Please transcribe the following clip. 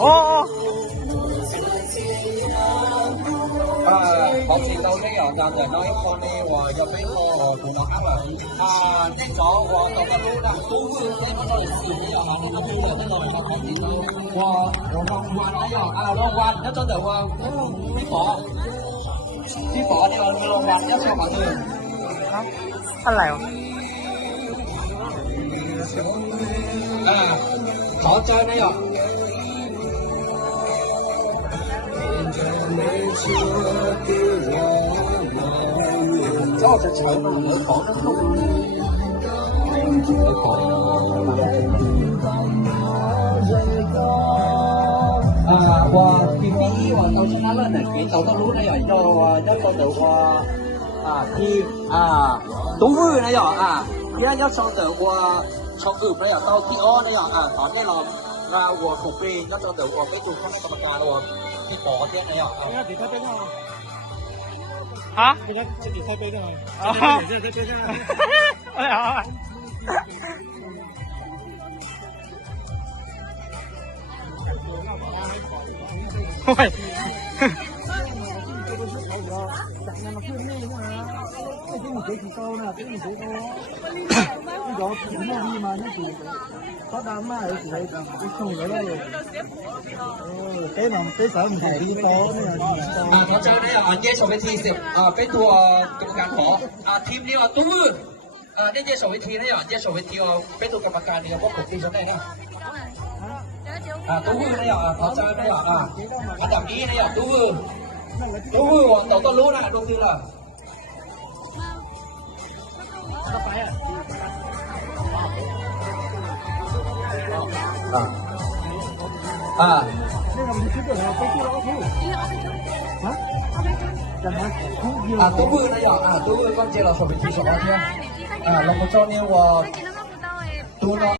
โอ้好似到呢樣就係nói con đi và cho mấy con cùng một áp là nhanh chóng và tàu tàu lúc nào cũng cái nó rồi xử lý ở hàng nó vui rồi rồi nó không gì đâu và rong quan đấy à rong quan nhất cho đượcพี่ป๋อเนี่ยมันรางวัลเนี่ยชอบมาเลย อะไรวะ ขอเจอได้หรอชอบจะเฉยมันเหมือนของทั้งลูกvà khi Mỹ và tàu chiến lên này cái tàu tàu lú này ở cho con tàu khi tú vư này ở khi nhớ xong tàu xong ướp này ở tàu khi o này ở có cái lò ra của cục pin nó cho tàu cái chụp con cái mặt rồi cái bỏ thế này ở hảจะติดไฟไปหน่อย โอ้ย จากนั้นมาขึ้นนี่นะไอ้ที่มันเสียกี่เก้านะที่มันเสียเก้าที่เราถึงหน้าที่มานี่คือเขาดังมากเลยสวยจังไอ้ช่วงนี้เลยเต้นหนังเต้นสาวมันถ่ายดีโต้เนี่ย ขอเจอได้อ่ะเย่ชมเวที10เป็นตัวกรรมการขอทีมนี้ตู้มือนี่เย่ชมเวทีนะอ่ะเย่ชมเวทีเป็นตัวกรรมการเนี่ยพวกผมตีชมได้เนี่ยตู้มือนะอ่ะขอเจอได้อ่ะอันดับนี้นะอ่ะตู้มือเราต้องรู้นะดูทีละไปอ่ะนี่ทำที่คิดเหรอไปที่เราพูดฮะจังหวะทุกเดียวตู้มือนะอ่ะตู้มือก็เจอเราชมเวที2 รอบเนี่ยเราก็ชอบเนี่ยว่าตู้น